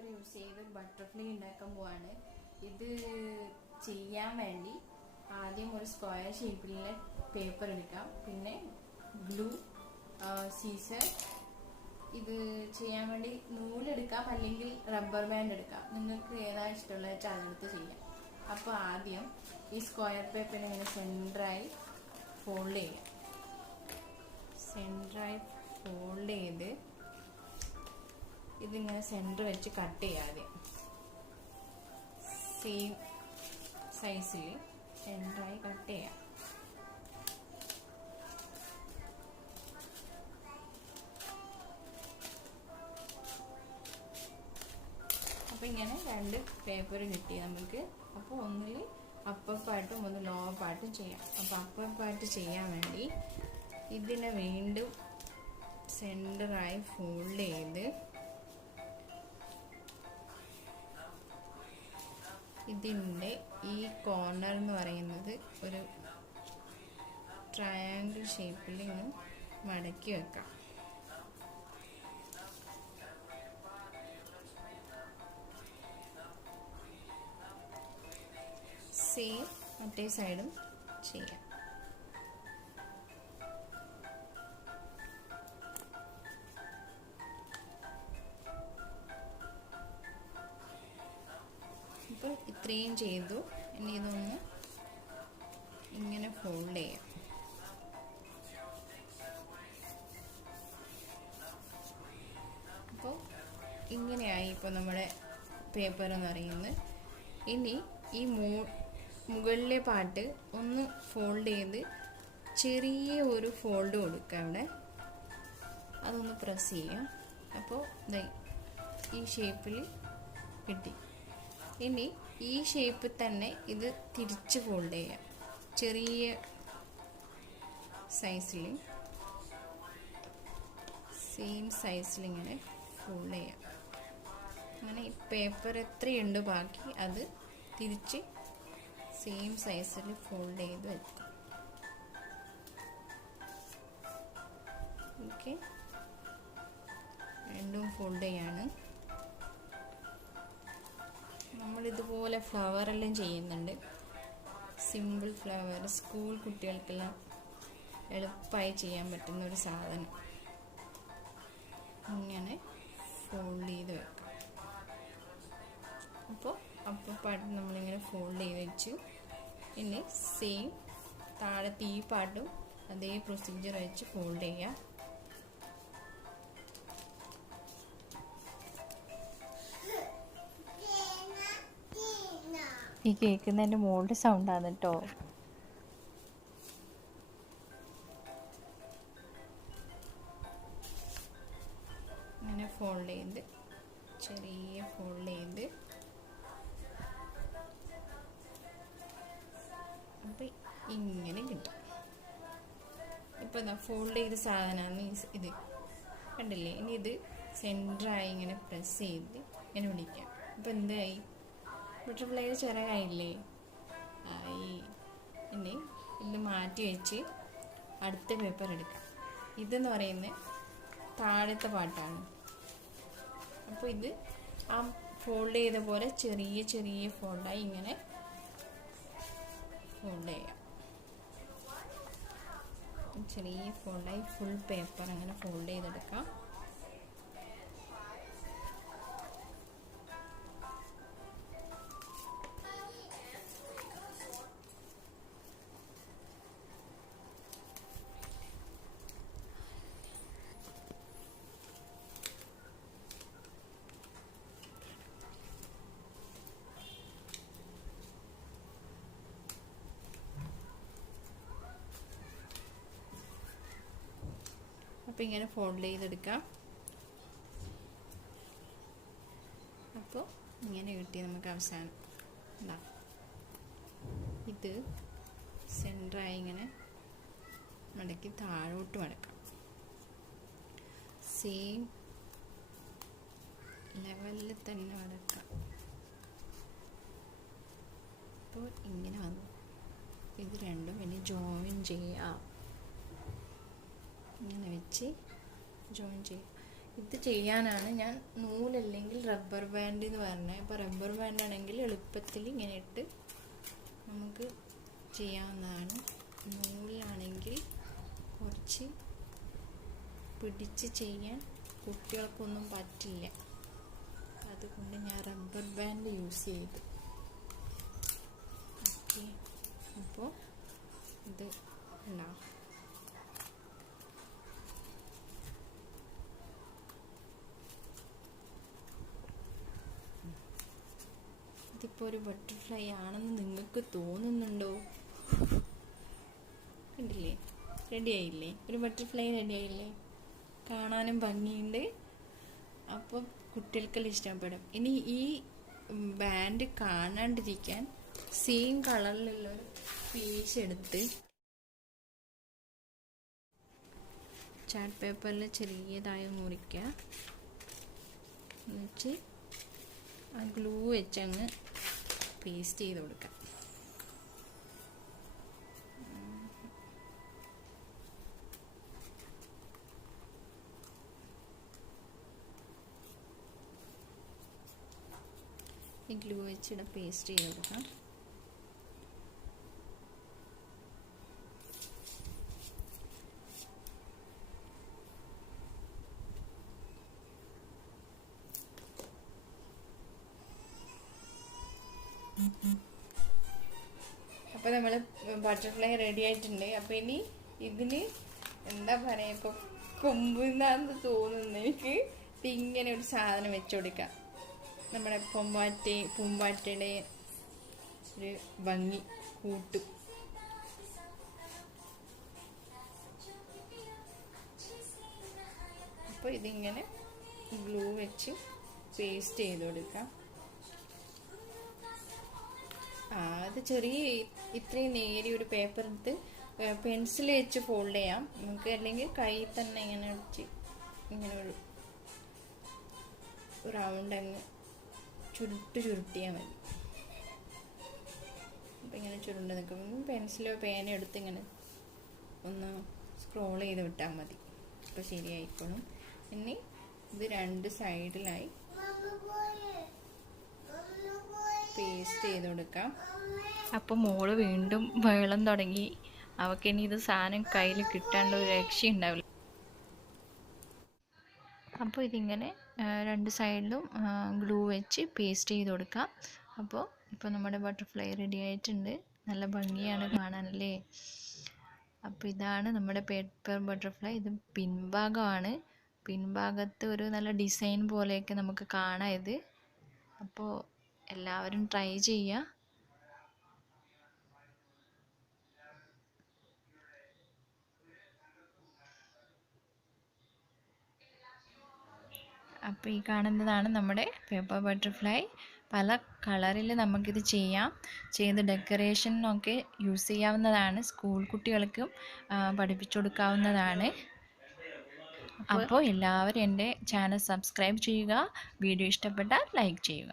Paper use ചെയ്ത് butterfly ഉണ്ടാക്കാൻ പോവാണ്. ഇത് ചെയ്യാൻ വേണ്ടി ആദ്യം ഒരു സ്ക്വയർ ഷേപ്പിലുള്ള പേപ്പർ എടുക്കാം, പിന്നെ ഗ്ലൂ, സീസർ. ഇത് ചെയ്യാൻ വേണ്ടി നൂലെടുക്കാം, അല്ലെങ്കിൽ റബ്ബർ ബാൻഡ് എടുക്കാം. നിങ്ങൾക്ക് ഏതാണ് ഇഷ്ടമുള്ള വെച്ചാൽ അതെടുത്ത് ചെയ്യാം. അപ്പോൾ ആദ്യം ഈ സ്ക്വയർ പേപ്പർ ഇങ്ങനെ സെൻറ്ററായി ഫോൾഡ് ചെയ്യാം. സെൻറ്ററായി ഫോൾഡ് ചെയ്ത് ഇതിങ്ങനെ സെൻറ്റർ വെച്ച് കട്ട് ചെയ്യാം. ആദ്യം സെയിം സൈസിൽ സെൻറ്ററായി കട്ട് ചെയ്യാം. അപ്പോൾ ഇങ്ങനെ രണ്ട് പേപ്പർ കിട്ടി നമുക്ക്. അപ്പോൾ ഒന്നിൽ അപ്പർ പാർട്ടും ഒന്ന് ലോവർ പാർട്ടും ചെയ്യാം. അപ്പോൾ അപ്പർ പാർട്ട് ചെയ്യാൻ വേണ്ടി ഇതിനെ വീണ്ടും സെൻറ്ററായി ഫോൾഡ് ചെയ്ത് ഇതിൻ്റെ ഈ കോർണർ എന്ന് പറയുന്നത് ഒരു ട്രയാങ്കിൾ ഷേപ്പിൽ ഇങ്ങനെ മടക്കി വെക്കാം. സെയിം മറ്റേ സൈഡും ചെയ്യാം. ഇപ്പോൾ ഇത്രയും ചെയ്തു. ഇനി ഇതൊന്ന് ഇങ്ങനെ ഫോൾഡ് ചെയ്യാം. അപ്പോൾ ഇങ്ങനെയായി ഇപ്പോൾ നമ്മുടെ പേപ്പർ എന്ന് പറയുന്നത്. ഇനി ഈ മുകളിലെ പാർട്ട് ഒന്ന് ഫോൾഡ് ചെയ്ത് ചെറിയ ഒരു ഫോൾഡ് കൊടുക്കുക. അവിടെ അതൊന്ന് പ്രസ് ചെയ്യാം. അപ്പോൾ ഈ ഷേപ്പിൽ കിട്ടി. ഇനി ഈ ഷേപ്പിൽ തന്നെ ഇത് തിരിച്ച് ഫോൾഡ് ചെയ്യാം. ചെറിയ സൈസിൽ സെയിം സൈസിൽ ഇങ്ങനെ ഫോൾഡ് ചെയ്യാം. അങ്ങനെ ഈ പേപ്പർ എത്രയുണ്ട് ബാക്കി അത് തിരിച്ച് സെയിം സൈസിൽ ഫോൾഡ് ചെയ്ത് വെക്കാം. ഓക്കെ, രണ്ടും ഫോൾഡ് ചെയ്യാണ്. നമ്മളിതുപോലെ ഫ്ലവറെല്ലാം ചെയ്യുന്നുണ്ട്. സിമ്പിൾ ഫ്ലവർ, സ്കൂൾ കുട്ടികൾക്കെല്ലാം എളുപ്പമായി ചെയ്യാൻ പറ്റുന്ന ഒരു സാധനം. ഇങ്ങനെ ഫോൾഡ് ചെയ്ത് വെക്കാം. അപ്പോൾ പാട്ട് നമ്മളിങ്ങനെ ഫോൾഡ് ചെയ്ത് വെച്ചു. ഇനി സെയിം താഴത്തെ ഈ പാട്ടും അതേ പ്രൊസീജിയർ വെച്ച് ഫോൾഡ് ചെയ്യാം. ഈ കേൾക്കുന്നതിൻ്റെ മോളുടെ സൗണ്ടാണ് കേട്ടോ. ഇങ്ങനെ ഫോൾഡ് ചെയ്ത് ചെറിയ ഫോൾഡ് ചെയ്ത് അപ്പം ഇങ്ങനെ കിട്ടും. ഇപ്പം എന്താ ഫോൾഡ് ചെയ്ത സാധനമാണ് ഇത്, കണ്ടില്ലേ? ഇനി ഇത് സെൻറ്ററായി ഇങ്ങനെ പ്രസ് ചെയ്ത് ഇങ്ങനെ പിടിക്കാം. അപ്പം എന്തായി? ബട്ടർഫ്ലൈ ചിറകായില്ലേ? ആയി. ഇനി ഇത് മാറ്റി വെച്ച് അടുത്ത പേപ്പർ എടുക്കാം. ഇതെന്ന് പറയുന്നത് താഴത്തെ പാട്ടാണ്. അപ്പോൾ ഇത് ആ ഫോൾഡ് ചെയ്ത പോലെ ചെറിയ ചെറിയ ഫോൾഡായി ഇങ്ങനെ ഫോൾഡ് ചെയ്യാം. ചെറിയ ഫോൾഡായി ഫുൾ പേപ്പർ അങ്ങനെ ഫോൾഡ് ചെയ്തെടുക്കാം. അപ്പോൾ ഇങ്ങനെ ഫോൾഡ് ചെയ്തെടുക്കാം. അപ്പോൾ ഇങ്ങനെ കിട്ടി നമുക്ക് അവസാനം. എന്താ ഇത് സെൻറ്ററായി ഇങ്ങനെ മടക്കി താഴോട്ട് മടക്കാം. സെയിം ലെവലിൽ തന്നെ മടക്കാം. അപ്പോൾ ഇങ്ങനെ വന്നു. ഇത് രണ്ടും ഇനി ജോയിൻ ചെയ്യാം. ഇങ്ങനെ വെച്ച് ജോയിൻ ചെയ്യാം. ഇത് ചെയ്യാനാണ് ഞാൻ നൂലല്ലെങ്കിൽ റബ്ബർ ബാൻഡ് എന്ന് പറഞ്ഞത്. അപ്പോൾ റബ്ബർ ബാൻഡ് ആണെങ്കിൽ എളുപ്പത്തിൽ ഇങ്ങനെ ഇട്ട് നമുക്ക് ചെയ്യാവുന്നതാണ്. നൂലാണെങ്കിൽ കുറച്ച് പിടിച്ച് ചെയ്യാൻ കുട്ടികൾക്കൊന്നും പറ്റില്ല. അതുകൊണ്ട് ഞാൻ റബ്ബർ ബാൻഡ് യൂസ് ചെയ്തു. ഓക്കെ, അപ്പോൾ ഇത് ഉണ്ടാവും. ഇതിപ്പോൾ ഒരു ബട്ടർഫ്ലൈ ആണെന്ന് നിങ്ങൾക്ക് തോന്നുന്നുണ്ടോ? കണ്ടില്ലേ, റെഡിയായില്ലേ? ഒരു ബട്ടർഫ്ലൈ റെഡിയായില്ലേ? കാണാനും ഭംഗിയുണ്ട്. അപ്പോൾ കുട്ടികൾക്കെല്ലാം ഇഷ്ടപ്പെടും. ഇനി ഈ ബാൻഡ് കാണാണ്ടിരിക്കാൻ സെയിം കളറിലുള്ളൊരു പീസ് എടുത്ത് ചാർട്ട് പേപ്പറിൽ ചെറിയതായി മുറിക്കുക. എന്നിട്ട് ആ ഗ്ലൂ വെച്ചങ്ങ് പേസ്റ്റ് ചെയ്ത് കൊടുക്കാം. ഈ ഗ്ലൂ വെച്ചിട്ട് പേസ്റ്റ് ചെയ്ത് കൊടുക്കാം. അപ്പോൾ നമ്മൾ ബട്ടർഫ്ലൈ റെഡി ആയിട്ടുണ്ട്. അപ്പോൾ ഇനി ഇതിന് എന്താ പറയുക, ഇപ്പോൾ കൊമ്പെന്നാന്ന് തോന്നുന്നു എനിക്ക്. ഇങ്ങനെ ഒരു സാധനം വെച്ച് കൊടുക്കാം. നമ്മുടെ പൂമ്പാറ്റയുടെ ഒരു ഭംഗി കൂട്ടും. അപ്പോൾ ഇതിങ്ങനെ ഗ്ലൂ വെച്ച് പേസ്റ്റ് ചെയ്ത് കൊടുക്കാം. അത് ചെറിയ ഇത്രയും നേരിയ ഒരു പേപ്പർ എടുത്ത് പെൻസിൽ വെച്ച് ഫോൾഡ് ചെയ്യാം നമുക്ക്. അല്ലെങ്കിൽ കൈ തന്നെ ഇങ്ങനെ വെച്ച് ഇങ്ങനെ ഒരു റൗണ്ട് അങ്ങ് ചുരുട്ടിയാൽ മതി. അപ്പം ഇങ്ങനെ ചുരുണ്ട് നിൽക്കുമ്പോൾ പെൻസിലോ പേനയോ എടുത്ത് ഇങ്ങനെ ഒന്ന് സ്ക്രോൾ ചെയ്ത് വിട്ടാൽ മതി. അപ്പോൾ ശരിയായിക്കോളും. ഇനി ഇത് രണ്ട് സൈഡിലായി പേസ്റ്റ് ചെയ്ത് കൊടുക്കാം. അപ്പോൾ മോള് വീണ്ടും വെള്ളം തുടങ്ങി. അവക്കിനി ഇത് സാധനം കയ്യിൽ കിട്ടാണ്ട് ഒരു രക്ഷയുണ്ടാവില്ല. അപ്പോൾ ഇതിങ്ങനെ രണ്ട് സൈഡിലും ഗ്ലൂ വെച്ച് പേസ്റ്റ് ചെയ്ത് കൊടുക്കാം. ഇപ്പോൾ നമ്മുടെ ബട്ടർഫ്ലൈ റെഡി ആയിട്ടുണ്ട്. നല്ല ഭംഗിയാണ് കാണാനല്ലേ. അപ്പോൾ ഇതാണ് നമ്മുടെ പേപ്പർ ബട്ടർഫ്ലൈ. ഇത് പിൻഭാഗമാണ്. പിൻഭാഗത്ത് ഒരു നല്ല ഡിസൈൻ പോലെയൊക്കെ നമുക്ക് കാണാം ഇത്. അപ്പോൾ എല്ലാവരും ട്രൈ ചെയ്യുക. അപ്പോൾ ഈ കാണുന്നതാണ് നമ്മുടെ പേപ്പർ ബട്ടർഫ്ലൈ. പല കളറിൽ നമുക്കിത് ചെയ്ത് ഡെക്കറേഷനൊക്കെ യൂസ് ചെയ്യാവുന്നതാണ്. സ്കൂൾ കുട്ടികൾക്കും പഠിപ്പിച്ചു കൊടുക്കാവുന്നതാണ്. അപ്പോൾ എല്ലാവരും എൻ്റെ ചാനൽ സബ്സ്ക്രൈബ് ചെയ്യുക. വീഡിയോ ഇഷ്ടപ്പെട്ടാൽ ലൈക്ക് ചെയ്യുക.